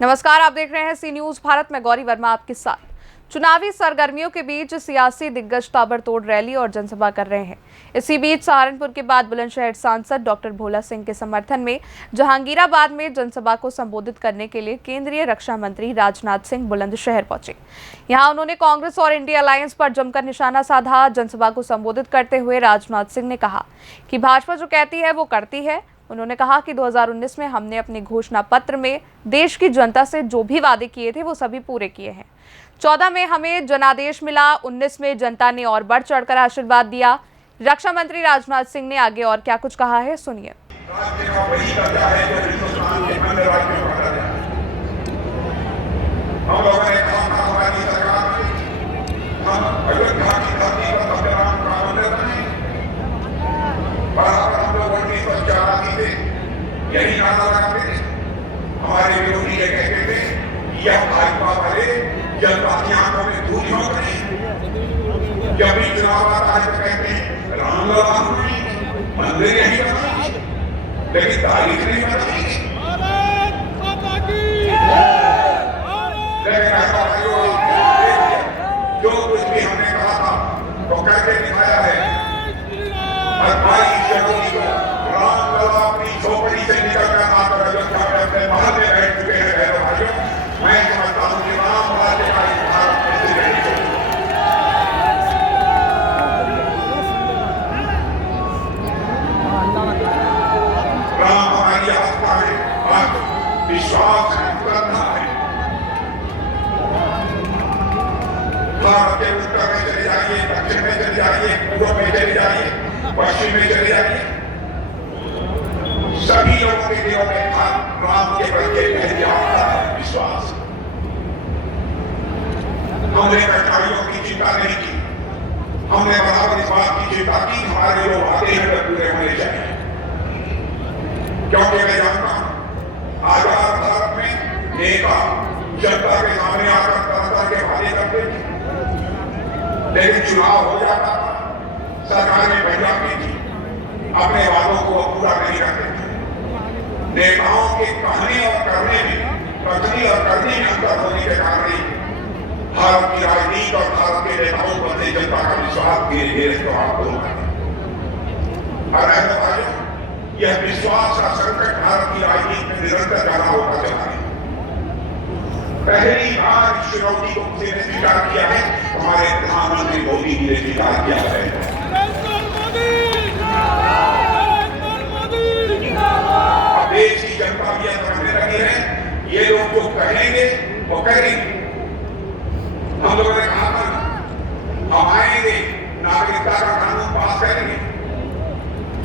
नमस्कार, आप देख रहे हैं सी न्यूज भारत में। गौरी वर्मा आपके साथ। चुनावी सरगर्मियों के बीच सियासी दिग्गज ताबड़तोड़ रैली और जनसभा कर रहे हैं। इसी बीच सहारनपुर के बाद बुलंदशहर सांसद डॉक्टर भोला सिंह के समर्थन में जहांगीराबाद में जनसभा को संबोधित करने के लिए केंद्रीय रक्षा मंत्री राजनाथ सिंह बुलंदशहर पहुंचे। यहां उन्होंने कांग्रेस और इंडिया अलायंस पर जमकर निशाना साधा। जनसभा को संबोधित करते हुए राजनाथ सिंह ने कहा कि भाजपा जो कहती है वो करती है। उन्होंने कहा कि 2019 में हमने अपने घोषणा पत्र में देश की जनता से जो भी वादे किए थे वो सभी पूरे किए हैं। 14 में हमें जनादेश मिला, 19 में जनता ने और बढ़ चढ़कर आशीर्वाद दिया। रक्षा मंत्री राजनाथ सिंह ने आगे और क्या कुछ कहा है, सुनिए। यही नारा लगाते थे हमारे विरोधी, ये कहते थे यह भाजपा वाले जनता की आंखों में धूल झोंक रहे हैं। जब भी चुनाव आता है तो कहते हैं रामलला हुई, मंदिर यही बनाएंगे, लेकिन तारीख नहीं बनाएंगे। लेकिन ऐसा जो कुछ भी हमने कहा था तो करके दिखाया है। और 22 जनवरी को रामलला अपनी झोपड़ी से निकलकर आकर अयोध्या में अपने महल में बैठ चुके हैं। बहनों भाइयों, मैं समझता हूं कि राम राज्य का इतिहास ऐसे रहनी चाहिए। राम हमारी आस्था है, विश्वास है, श्रद्धा है। भारत के उत्तर में चले जाइए, दक्षिण में चले जाइए, पूर्व में चले जाइए, पश्चिम में चले जाइए, सभी लोगों के दिलों में राम के प्रति पहली आस्था है, विश्वास। हमने कठिनाइयों की चिंता नहीं की। हमने बराबर इस बात की चिंता की हमारे जो वादे हैं वे पूरे होने चाहिए। क्योंकि मैं जानता हूं आजाद भारत में नेता जनता के सामने आकर तरह तरह के वादे करते थे, लेकिन चुनाव हो जाता था, सरकारें बन जाती थी, अपने वादों को पूरा नहीं करते थे। नेताओं के कहने और करने में, कथनी और करने में अंतर होने के कारण ही भारत की राजनीति और भारत के नेताओं पर जनता का विश्वास धीरे धीरे प्रभाव होगा। और ऐसा भाइयों, यह विश्वास का संकट भारत की राजनीति में निरंतर ज्यादा होता चला है। पहली बार इस चुनौती को किसी ने स्वीकार किया है, हमारे प्रधानमंत्री मोदी जी ने स्वीकार किया है। देश की जनता भी समझने लगी है, ये लोग जो कहेंगे वो करेंगे। हम लोगों ने कहा था हम आएंगे, नागरिकता का कानून पास करेंगे,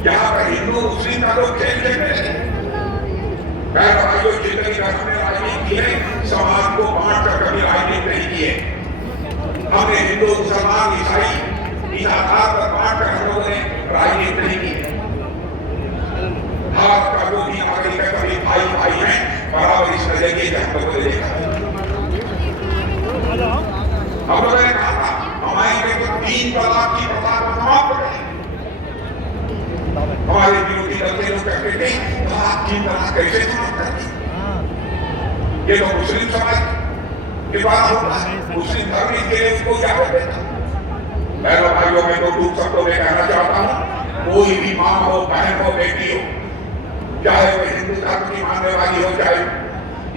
यहाँ पर हिंदू मुस्लिम का लोग खेल खेलेंगे। भाइयों, जितनी हमने राजनीति की है, समाज को बांट कर कभी राजनीति नहीं की है। हमने हिंदू मुसलमान ईसाई इस आधार पर बांट कर हम लोगों ने राजनीति नहीं की है। भारत का जो भी नागरिक है, कभी भाई भाई है, बराबर इस नजरिए से हम लोगों ने देखा है। हम लोगों ने कहा था हमारे को 3 तलाक की प्रथा को समाप्त करें। हमारे विरोधी दल के लोग कहते थे 3 तलाक कैसे समाप्त करें? ये तो मुस्लिम समाज के द्वारा होता है, मुस्लिम धर्म के लिए उसको क्या कहते हैं। बहनों भाइयों, मैं तो टूट शब्दों में कहना चाहता हूँ, कोई भी माँ हो, बहन हो, बेटी हो, चाहे वह हिंदू धर्म की मानने वाली हो, चाहे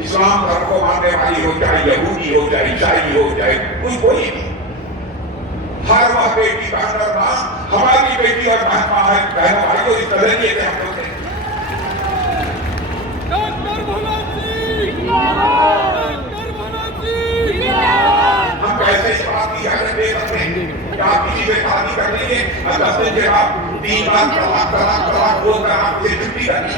इस्लाम धर्म को मानने वाली हो, चाहे यहूदी हो, चाहे ईसाई हो, चाहे कोई भी, हर वह बेटी बहन और मां हमारी बेटी और बहन है। बहनों भाइयों, इस तरह के हम लोग हम कैसे इस बात की इजाजत दे सकते हैं कि आप किसी से शादी कर लीजिए और 10 दिन के बाद 3 बार तलाक बोलकर आपसे छुट्टी करनी।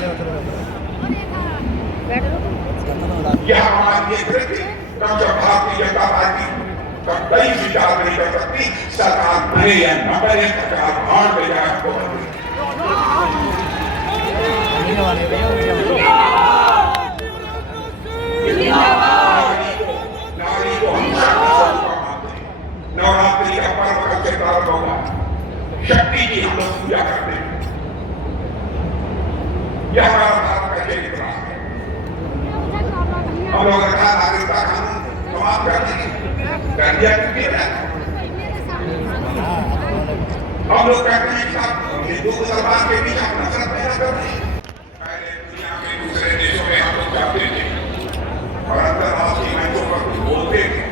यह हमारी कृत्य कम जब भारतीय जनता पार्टी कई विचार नहीं कर सकती, सरकार बने या न बने, सरकार भाड़ में जाए आपको नारी को हम नवरात्रि का पर्व कब से प्रारंभ होगा? शक्ति की हम लोग पूजा करते हैं। यह हमारा भारत का चरित्र है। हम लोगों ने कहा नागरिकता कानून समाप्त कर देंगे, कर दिया क्योंकि हम लोग कहते हैं कि हिंदू मुसलमान के बीच हम नफरत पैदा कर रहे हैं। पहले दुनिया में दूसरे देशों में हम लोग जाते थे और अंतर्राष्ट्रीय मंचों पर कुछ बोलते थे,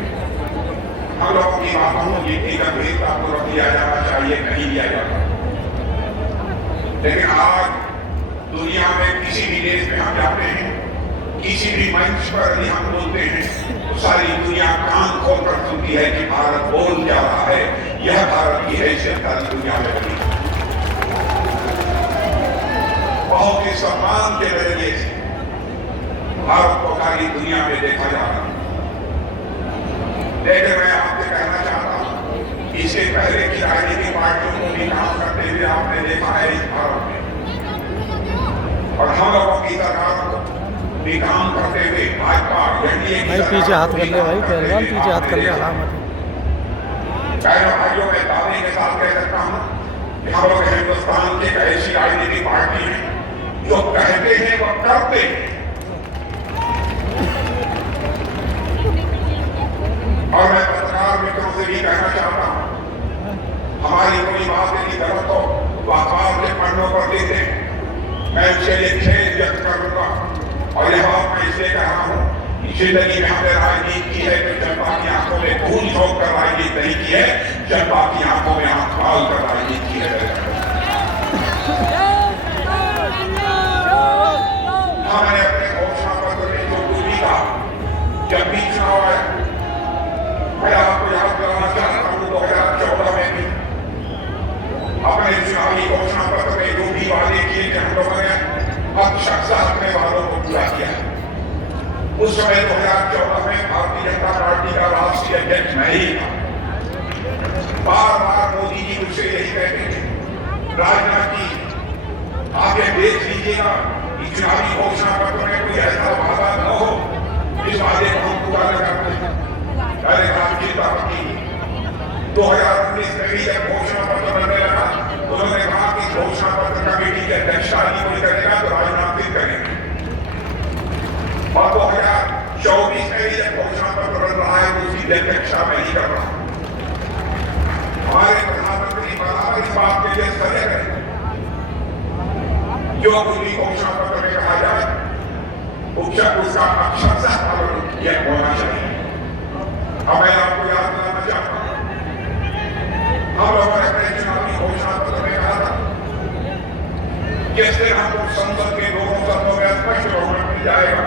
हम लोगों की बातों को जितनी गंभीरतापूर्वक लिया जाना चाहिए नहीं लिया जाता। लेकिन आज दुनिया में किसी भी देश में हम जाते हैं, किसी भी मंच पर यदि हम बोलते हैं तो सारी दुनिया कान खोलकर सुनती है कि भारत बोल क्या रहा है। यह भारत की हैसियत सारी दुनिया में बनी, बहुत ही सम्मान के नजरिए से भारत को सारी दुनिया में देखा जा रहा है। लेकिन मैं आपसे कहना चाहता हूं, इससे पहले की राजनीतिक पार्टियों को भी काम करते हुए आपने देखा है इस भारत में, और हम लोगों की सरकार को भी काम करते हुए भाजपा एनडीए की पीछे हाथ कर ले भाई, पहलवान पीछे हाथ कर ले, अलामत भाइयों मैं दावे के साथ कह सकता हूं कि हम लोग हिंदुस्तान की एक ऐसी राजनीतिक पार्टी है जो कहते हैं वो करते हैं। और मैं पत्रकार मित्रों से भी कहना चाहता हूं, हमारी कोई बात यदि गलत हो तो अखबार के पन्नों पर देते, मैं उसके लिए खेद व्यक्त करूंगा। और यह बात मैं इसलिए कह रहा हूं कि जिंदगी में हमने राजनीति की है तो जनता की आंखों में खून झोंक कर राजनीति नहीं की है, जनता की आंखों में आंख डाल कर राजनीति की है। हमने अपने घोषणा पत्र में जो कुछ भी कहा, जब भी चुनाव आया, मैं आपको याद कराना चाहता हूं 2014 में भी अपने चुनावी घोषणा पत्र में जो भी वादे किए थे हम लोगों ने अक्षरशः अपने वादों को पूरा किया। उस समय 2014 में भारतीय जनता पार्टी का राष्ट्रीय अध्यक्ष मैं ही था। बार बार मोदी जी मुझसे यही कहते थे, राजनाथ जी आप ये देख लीजिएगा कि चुनावी घोषणा पत्र में कोई ऐसा वादा न हो जिस वादे को हम पूरा न करते। अरे चिंता की 2019 में भी जब घोषणा पत्र बनने लगा तो उन्होंने कहा कि घोषणा पत्र कमेटी की अध्यक्षता कोई करेगा तो राजनाथ सिंह करेंगे। और 2024 में भी जब घोषणा पत्र बन रहा है तो उसकी अध्यक्षता मैं ही कर रहा हूं। हमारे प्रधानमंत्री बराबर इस बात के लिए सजग है, जो कुछ भी घोषणा पत्र में कहा जाए उसका अक्षरशः पालन यह होना चाहिए। अब मैं आपको याद दिलाना चाहता हूं, हम लोगों ने अपने चुनावी घोषणा पत्र में कहा था जिस दिन हमको संसद के दोनों सदनों में स्पष्ट बहुमत मिल जाएगा,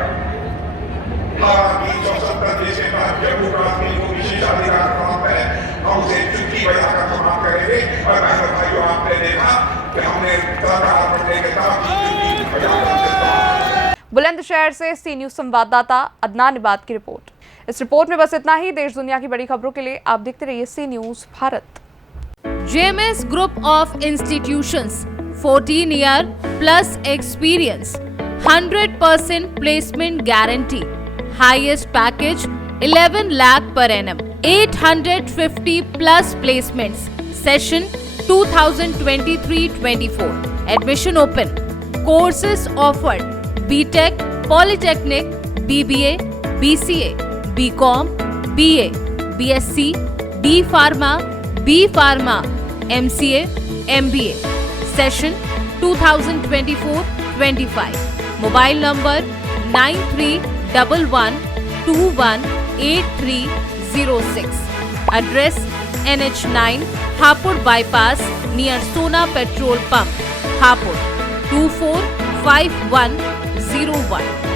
370 जैसे जम्मू कश्मीर को विशेषाधिकार प्राप्त है, हम उसे चुटकी बजाकर समाप्त करेंगे। और बहनों भाइयों आपने देखा कि हमने सरकार बनने के साथ चुटकी बजाकर। बुलंदशहर से सी न्यूज संवाददाता अदनान इबाद की रिपोर्ट। इस रिपोर्ट में बस इतना ही। देश दुनिया की बड़ी खबरों के लिए आप देखते रहिए C news Bharat. JMS Group of Institutions, 14 year plus experience, 100% placement guarantee, highest package 11 lakh per annum, 850 plus placements, session 2023-24, admission open, courses offered, BTech, Polytechnic, BBA, BCA, BCom, BA, BSc, D Pharma, B Pharma, MCA, MBA, session 2024-25, mobile number 9311218306, address NH9, Hapur Bypass near Sona Petrol Pump, Hapur 245101.